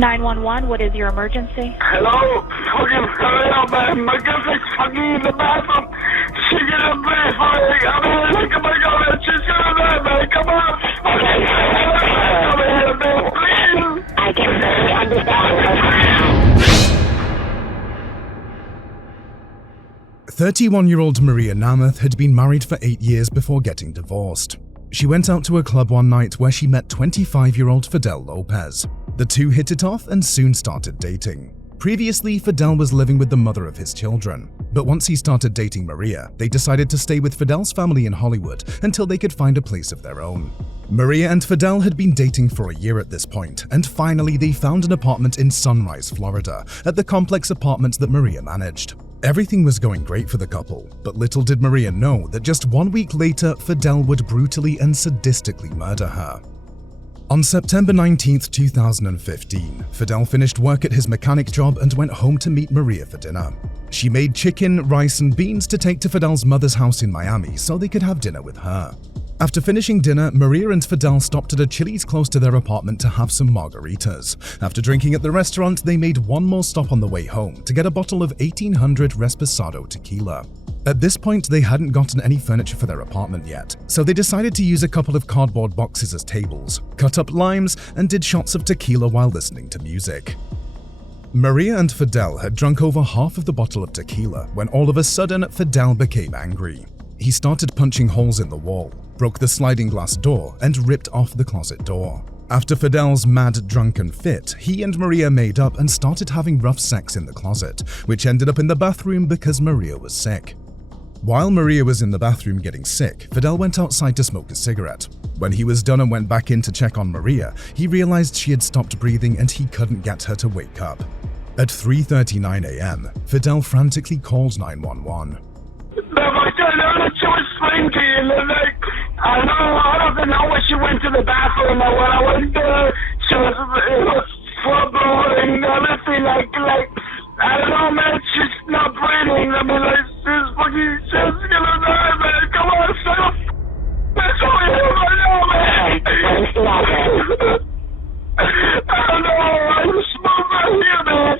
911, what is your emergency? Hello? Fucking hurry up, man. My girlfriend's fucking in the bathroom. She's gonna bleed for it. I mean, look at my girlfriend. She's gonna die, man. Come on. Okay. Come here, man. Please. I can barely understand. 31-year-old Maria Namath had been married for 8 years before getting divorced. She went out to a club one night where she met 25-year-old Fidel Lopez. The two hit it off and soon started dating. Previously, Fidel was living with the mother of his children, but once he started dating Maria, they decided to stay with Fidel's family in Hollywood until they could find a place of their own. Maria and Fidel had been dating for a year at this point, and finally they found an apartment in Sunrise, Florida, at the complex apartment that Maria managed. Everything was going great for the couple, but little did Maria know that just 1 week later, Fidel would brutally and sadistically murder her. On September 19, 2015, Fidel finished work at his mechanic job and went home to meet Maria for dinner. She made chicken, rice, and beans to take to Fidel's mother's house in Miami so they could have dinner with her. After finishing dinner, Maria and Fidel stopped at a Chili's close to their apartment to have some margaritas. After drinking at the restaurant, they made one more stop on the way home to get a bottle of 1800 Reposado tequila. At this point, they hadn't gotten any furniture for their apartment yet, so they decided to use a couple of cardboard boxes as tables, cut up limes, and did shots of tequila while listening to music. Maria and Fidel had drunk over half of the bottle of tequila when all of a sudden, Fidel became angry. He started punching holes in the wall, broke the sliding glass door, and ripped off the closet door. After Fidel's mad drunken fit, he and Maria made up and started having rough sex in the closet, which ended up in the bathroom because Maria was sick. While Maria was in the bathroom getting sick, Fidel went outside to smoke a cigarette. When he was done and went back in to check on Maria, he realized she had stopped breathing and he couldn't get her to wake up. At 3:39 a.m., Fidel frantically called 911. She was slinky, I don't know when she went to the bathroom or when I went there, it was full blowing, everything I don't know, man, she's not breathing. I mean, she's gonna die, man. Come on, stop. That's all you right now, man. I don't know, I just smoke right here, man.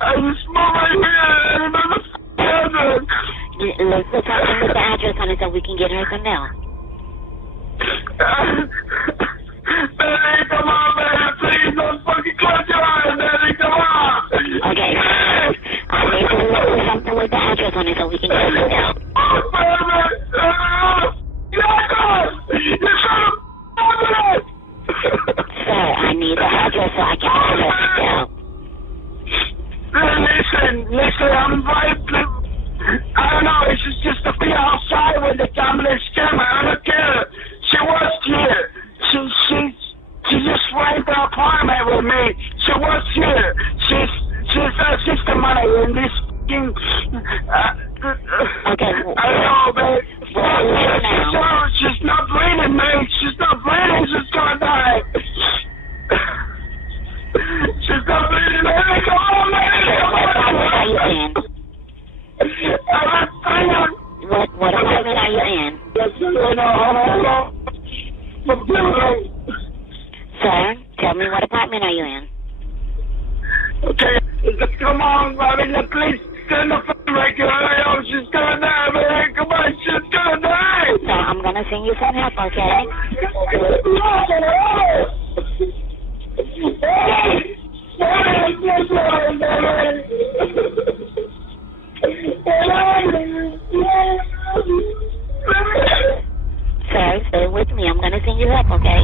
I just smoke right here, and another f***ing Let's go talk to the address on it so we can get her some mail. Manny, come on, man. Please don't fucking close your eyes, Manny. Come on. Okay. I need to do something with the address on it so we can get her some mail. Sir, I need the address so I can get her some mail. Listen, I'm right. I don't know, it's just to be outside with the dominant scammer. I don't care. She was here. She just went to the apartment with me. She was here. She's the money in this fucking. Okay. I don't know, man. She's not breathing, man. She's not breathing. She's gonna die. She's not breathing, man. Come on, man. What apartment are you in? Sir, tell me what apartment are you in? Okay, come on, Robin, please send the phone right here. She's gonna die, man. Come on, she's gonna die. So I'm gonna send you some help, okay? Sir, stay with me. I'm gonna send you help, okay?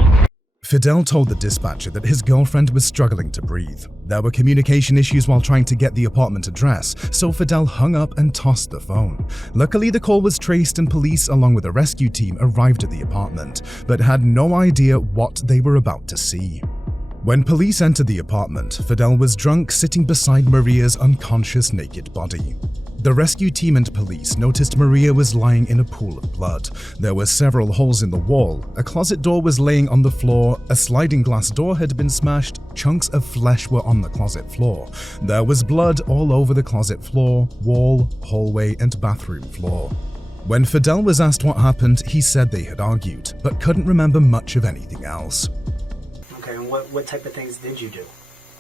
Fidel told the dispatcher that his girlfriend was struggling to breathe. There were communication issues while trying to get the apartment address, so Fidel hung up and tossed the phone. Luckily, the call was traced and police, along with a rescue team, arrived at the apartment, but had no idea what they were about to see. When police entered the apartment, Fidel was drunk, sitting beside Maria's unconscious naked body. The rescue team and police noticed Maria was lying in a pool of blood. There were several holes in the wall, a closet door was laying on the floor, a sliding glass door had been smashed, chunks of flesh were on the closet floor. There was blood all over the closet floor, wall, hallway, and bathroom floor. When Fidel was asked what happened, he said they had argued, but couldn't remember much of anything else. Okay, and what type of things did you do?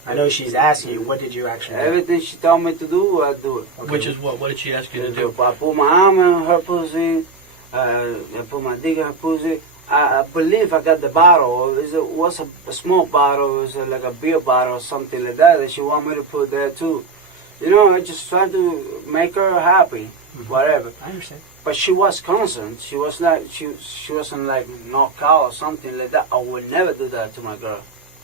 I know she's asking you, what did you actually do? Everything she told me to do, I do it. Okay. Which is what? What did she ask you to do? I put my arm in her pussy. I put my dick in her pussy. I believe I got the bottle. It was a small bottle. It was like a beer bottle or something like that. And she wanted me to put there too. You know, I just tried to make her happy, whatever. I understand. But she was concerned. She was like, she wasn't like knocked out or something like that. I would never do that to my girl.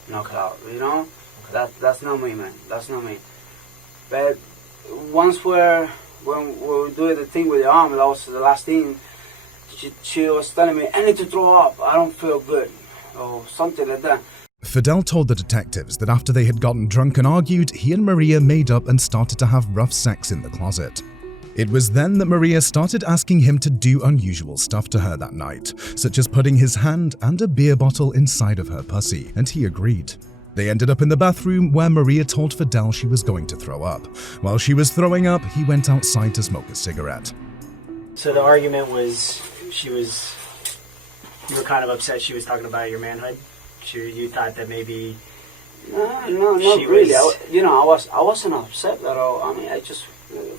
Knock out, you know? That's not me, man. That's not me. But once when we were doing the thing with the arm, that was the last thing, she was telling me, I need to throw up. I don't feel good. Or something like that. Fidel told the detectives that after they had gotten drunk and argued, he and Maria made up and started to have rough sex in the closet. It was then that Maria started asking him to do unusual stuff to her that night, such as putting his hand and a beer bottle inside of her pussy, and he agreed. They ended up in the bathroom where Maria told Fidel she was going to throw up. While she was throwing up, he went outside to smoke a cigarette. So the argument was, you were kind of upset she was talking about your manhood? You thought that maybe... No, not really. I wasn't upset at all. I mean, I just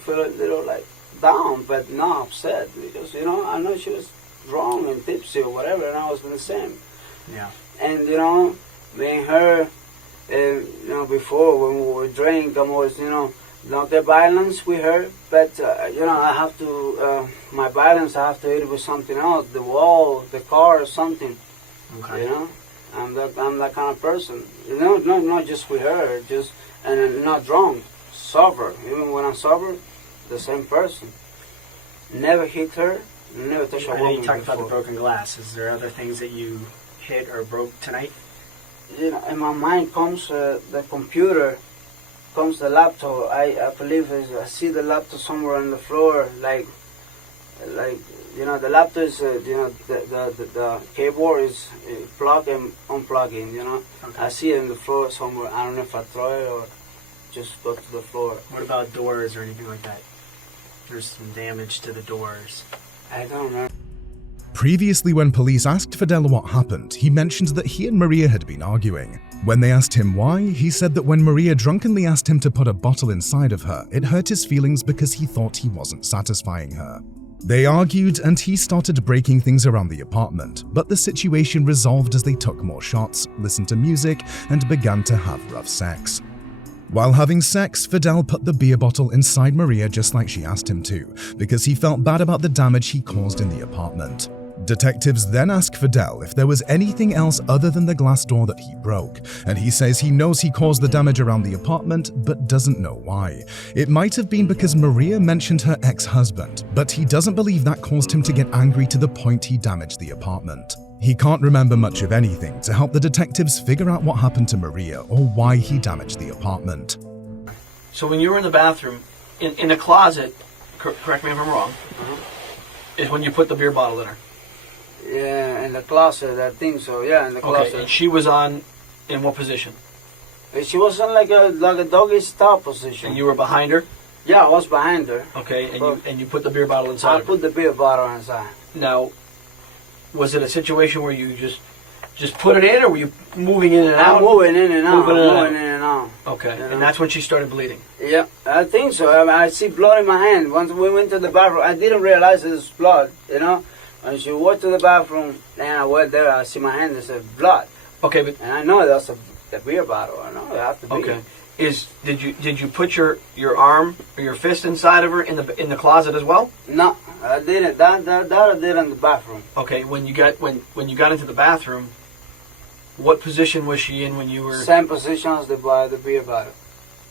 feel a little like down, but not upset because, I know she was drunk and tipsy or whatever, and I was the same. Yeah. And, me and her, before when we were drinking, I was, not the violence with her, but, I have to, my violence, I have to hit it with something else, the wall, the car, or something, Okay. I'm that kind of person, not just with her, and not drunk, sober, even when I'm sober, the same person. Never hit her, never touched a I know woman you talked about the before. broken glass. Is there other things that you hit or broke tonight? In my mind comes the computer, comes the laptop. I believe I see the laptop somewhere on the floor, like the laptop is the keyboard is plug and unplugging. Okay. I see it on the floor somewhere. I don't know if I throw it or just go to the floor. What about doors or anything like that? There's some damage to the doors. I don't know. Previously, when police asked Fidel what happened, he mentioned that he and Maria had been arguing. When they asked him why, he said that when Maria drunkenly asked him to put a bottle inside of her, it hurt his feelings because he thought he wasn't satisfying her. They argued and he started breaking things around the apartment, but the situation resolved as they took more shots, listened to music, and began to have rough sex. While having sex, Fidel put the beer bottle inside Maria just like she asked him to, because he felt bad about the damage he caused in the apartment. Detectives then ask Fidel if there was anything else other than the glass door that he broke, and he says he knows he caused the damage around the apartment, but doesn't know why. It might have been because Maria mentioned her ex-husband, but he doesn't believe that caused him to get angry to the point he damaged the apartment. He can't remember much of anything to help the detectives figure out what happened to Maria or why he damaged the apartment. So when you were in the bathroom, in the closet, correct me if I'm wrong, is when you put the beer bottle in her. Yeah, in the closet, I think so. Yeah, in the closet. Okay, and she was in what position? She was in like a doggy style position. And you were behind her? Yeah, I was behind her. Okay, and you put the beer bottle inside I of her. put the beer bottle inside. Now, was it a situation where you just put it in, or were you moving in and out? I'm moving in and out. Moving in and out. Okay, You know? and that's when she started bleeding. Yeah, I think so. I mean, I see blood in my hand. Once we went to the bathroom, I didn't realize it was blood, And she walked to the bathroom, and I went there, I see my hand, it said blood. Okay, but And I know that's the beer bottle. I know it has to be. okay. Did you put your arm or your fist inside of her in the closet as well? No, I didn't. That I did in the bathroom. Okay, when you got into the bathroom, what position was she in when you were? Same position as the beer bottle.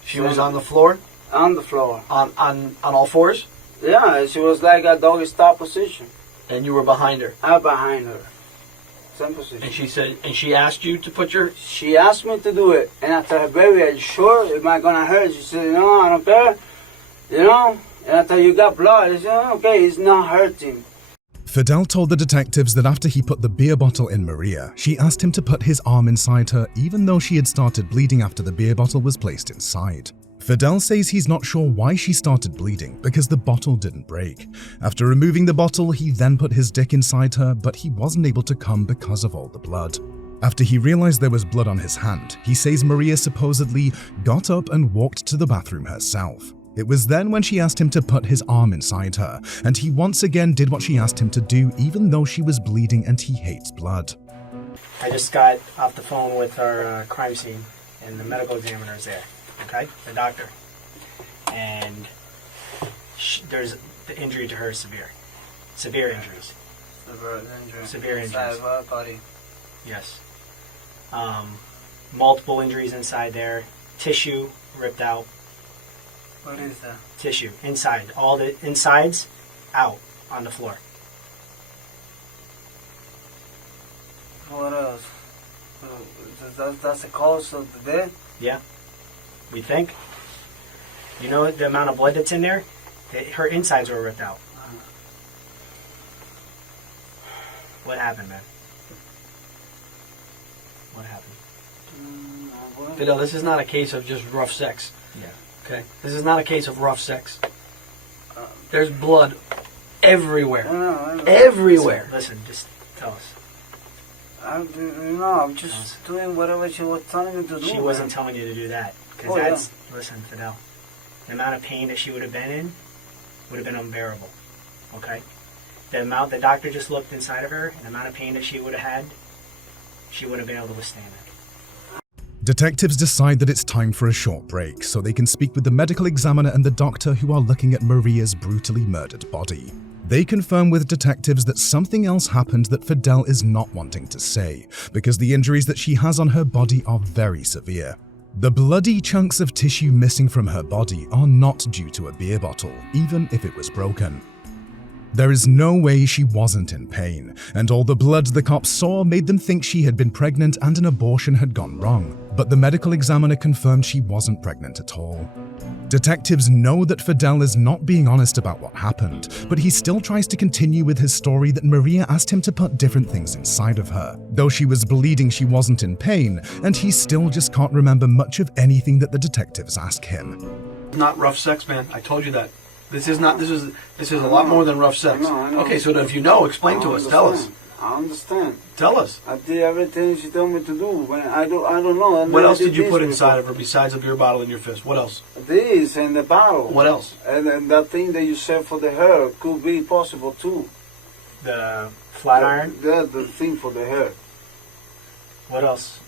She was on the floor? On the floor. On all fours? Yeah, she was like a doggy style position. And you were behind her. I'm behind her. Same position. And she asked you to put your... She asked me to do it. And I told her, baby, are you sure? Am I going to hurt? She said, no, I don't care. And I told her, you got blood. I said, okay, it's not hurting. Fidel told the detectives that after he put the beer bottle in Maria, she asked him to put his arm inside her even though she had started bleeding after the beer bottle was placed inside. Fidel says he's not sure why she started bleeding because the bottle didn't break. After removing the bottle, he then put his dick inside her, but he wasn't able to come because of all the blood. After he realized there was blood on his hand, he says Maria supposedly got up and walked to the bathroom herself. It was then when she asked him to put his arm inside her, and he once again did what she asked him to do even though she was bleeding and he hates blood. I just got off the phone with our crime scene, and the medical examiner is there, okay? The doctor. And there's the injury to her is severe. Severe injuries. Severe injuries. Body. Yes. Multiple injuries inside there. Tissue ripped out. What is that? Tissue. Inside. All the insides out on the floor. What else? That's the cause of the death? Yeah. We think. You know the amount of blood that's in there? Her insides were ripped out. What happened, man? What happened? Fidel, this is not a case of just rough sex. Yeah. Okay? This is not a case of rough sex. There's blood everywhere. Everywhere. Listen, just tell us. I'm just doing whatever she was telling me to do. She wasn't telling you to do that. Because listen, Fidel, the amount of pain that she would have been in would have been unbearable. Okay? The doctor just looked inside of her, and the amount of pain that she would have had, she wouldn't have been able to withstand it. Detectives decide that it's time for a short break so they can speak with the medical examiner and the doctor who are looking at Maria's brutally murdered body. They confirm with detectives that something else happened that Fidel is not wanting to say, because the injuries that she has on her body are very severe. The bloody chunks of tissue missing from her body are not due to a beer bottle, even if it was broken. There is no way she wasn't in pain, and all the blood the cops saw made them think she had been pregnant and an abortion had gone wrong, but the medical examiner confirmed she wasn't pregnant at all. Detectives know that Fidel is not being honest about what happened, but he still tries to continue with his story that Maria asked him to put different things inside of her. Though she was bleeding, she wasn't in pain, and he still just can't remember much of anything that the detectives ask him. Not rough sex, man. I told you that. This is a lot more than rough sex. I know. Okay, so if you know, explain to us. Tell us. I understand. Tell us. I did everything she told me to do. When I don't know. What else did you put inside of her besides a beer bottle in your fist? What else? This and the bottle. What else? And that thing that you said for the hair could be possible too. The flat iron? The thing for the hair. What else?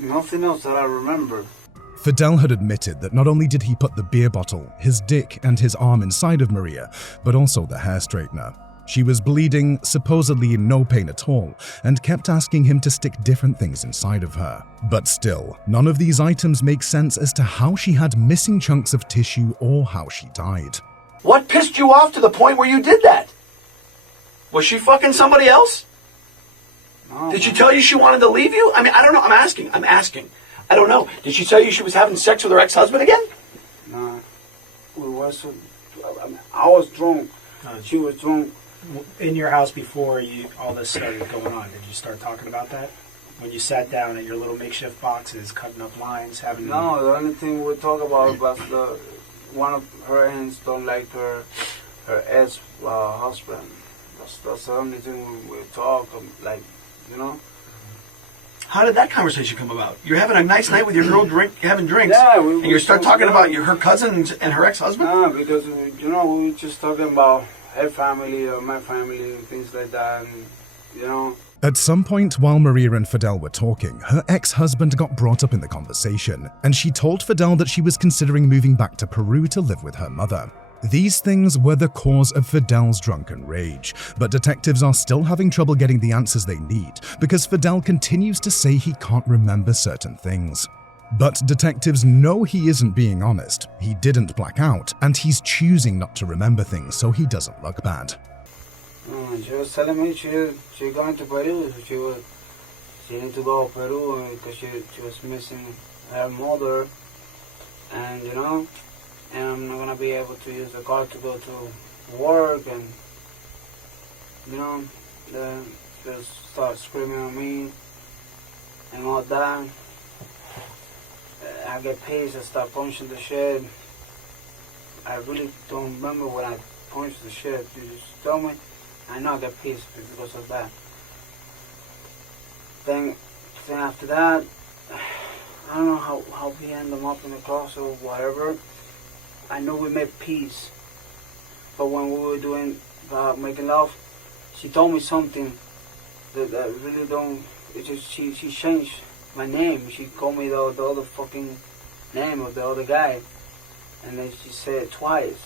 Nothing else that I remember. Fidel had admitted that not only did he put the beer bottle, his dick, and his arm inside of Maria, but also the hair straightener. She was bleeding, supposedly in no pain at all, and kept asking him to stick different things inside of her. But still, none of these items make sense as to how she had missing chunks of tissue or how she died. What pissed you off to the point where you did that? Was she fucking somebody else? No. Did she tell you she wanted to leave you? I mean, I don't know. I'm asking. I don't know. Did she tell you she was having sex with her ex-husband again? No. I was drunk. She was drunk. In your house before all this started going on, did you start talking about that? When you sat down at your little makeshift boxes, cutting up lines, having... No, the only thing we talk about was one of her aunts don't like her ex-husband. That's the only thing we talk, like, you know? How did that conversation come about? You're having a nice night with your girl, having drinks, yeah, and you start talking about her cousin and her ex-husband? No, because, we were just talking about her family or my family and things like that, and, At some point while Maria and Fidel were talking, her ex-husband got brought up in the conversation, and she told Fidel that she was considering moving back to Peru to live with her mother. These things were the cause of Fidel's drunken rage, but detectives are still having trouble getting the answers they need because Fidel continues to say he can't remember certain things. But detectives know he isn't being honest, he didn't black out, and he's choosing not to remember things so he doesn't look bad. She was telling me she going to Peru, she need to go to Peru because she was missing her mother, and and I'm not gonna be able to use the car to go to work, and they start screaming at me and all that. I get pissed, I start punching the shed. I really don't remember when I punched the shed. You just tell me. I know I get pissed because of that. Then after that, I don't know how we ended up in the closet or whatever. I know we made peace. But when we were doing making love, she told me something that I really don't. It just she changed my name. She called me the other fucking name of the other guy, and then she said it twice.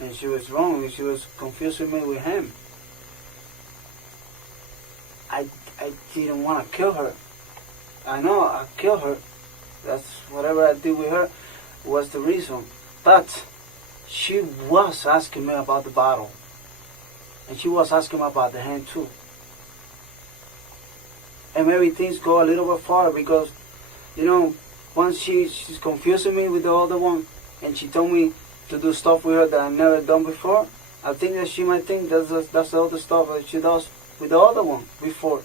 And she was wrong. She was confusing me with him. I didn't want to kill her. I know I killed her. That's whatever I did with her was the reason. But she was asking me about the bottle. And she was asking me about the hand too. And maybe things go a little bit far because, you know, once she's confusing me with the other one and she told me to do stuff with her that I've never done before, I think that she might think that's the other stuff that she does with the other one before.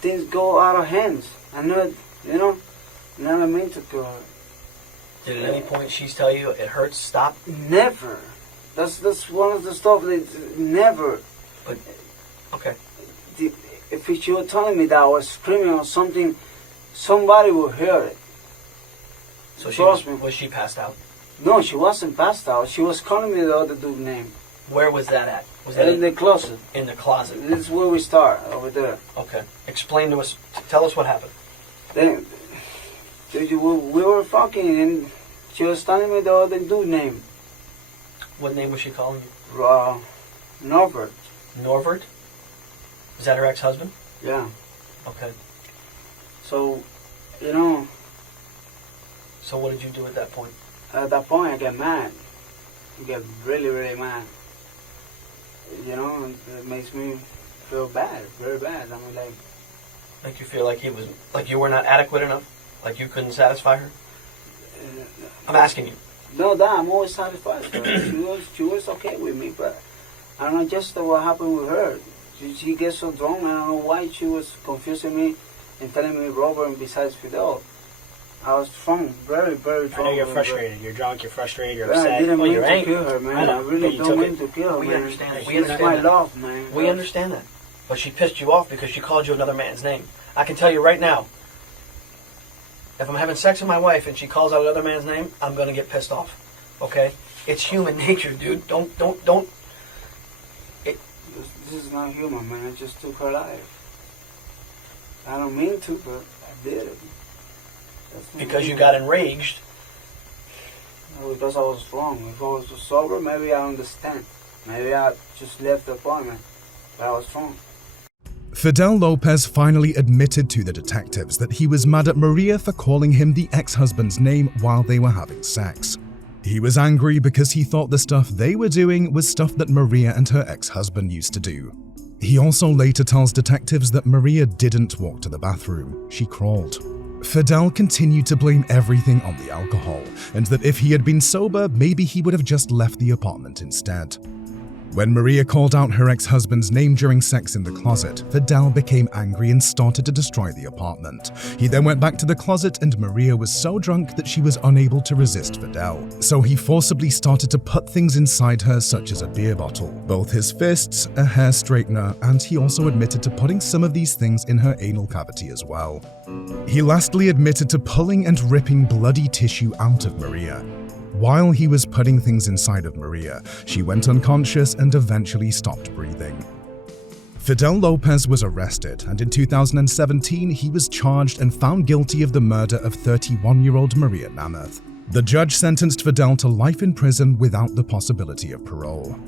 Things go out of hands. I never, you know, never meant to kill her. Did at any point she tell you it hurts, stop? Never. That's one of the stuff that never. But, okay. If she was telling me that I was screaming or something, somebody would hear it. So was she passed out? No, she wasn't passed out. She was calling me the other dude's name. Where was that at? Was that in the closet? In the closet. This is where we start, over there. Okay. Explain to us, tell us what happened. Then, we were fucking and she was telling me the other dude's name. What name was she calling you? Norbert. Norbert? Is that her ex-husband? Yeah. Okay. So, you know. So what did you do at that point? At that point, I get mad. I get really, really mad. You know, it makes me feel bad, very bad. I mean, like. Make you feel like you were not adequate enough? Like you couldn't satisfy her? I'm asking you. No, I'm always satisfied. She was okay with me, but I don't know just what happened with her. She gets so drunk. I don't know why she was confusing me and telling me Robert and besides Fidel. I was drunk, very, very drunk. I know you're frustrated. You're drunk. You're frustrated. You're Yeah, upset. I didn't mean you're to angry. kill her, man. I really don't mean to kill her, We man. understand that. We She's understand my that. love, man. We understand that. But she pissed you off because she called you another man's name. I can tell you right now, if I'm having sex with my wife and she calls out another man's name, I'm going to get pissed off. Okay? It's human nature, dude. Don't. This is not human, man. I just took her life. I don't mean to, but I did it. Because you got enraged. No, because I was wrong. If I was sober, maybe I understand. Maybe I just left the apartment. But I was wrong. Fidel Lopez finally admitted to the detectives that he was mad at Maria for calling him the ex-husband's name while they were having sex. He was angry because he thought the stuff they were doing was stuff that Maria and her ex-husband used to do. He also later tells detectives that Maria didn't walk to the bathroom, she crawled. Fidel continued to blame everything on the alcohol, and that if he had been sober, maybe he would have just left the apartment instead. When Maria called out her ex-husband's name during sex in the closet, Fidel became angry and started to destroy the apartment. He then went back to the closet and Maria was so drunk that she was unable to resist Fidel. So he forcibly started to put things inside her such as a beer bottle, both his fists, a hair straightener, and he also admitted to putting some of these things in her anal cavity as well. He lastly admitted to pulling and ripping bloody tissue out of Maria. While he was putting things inside of Maria, she went unconscious and eventually stopped breathing. Fidel Lopez was arrested, and in 2017 he was charged and found guilty of the murder of 31-year-old Maria Namath. The judge sentenced Fidel to life in prison without the possibility of parole.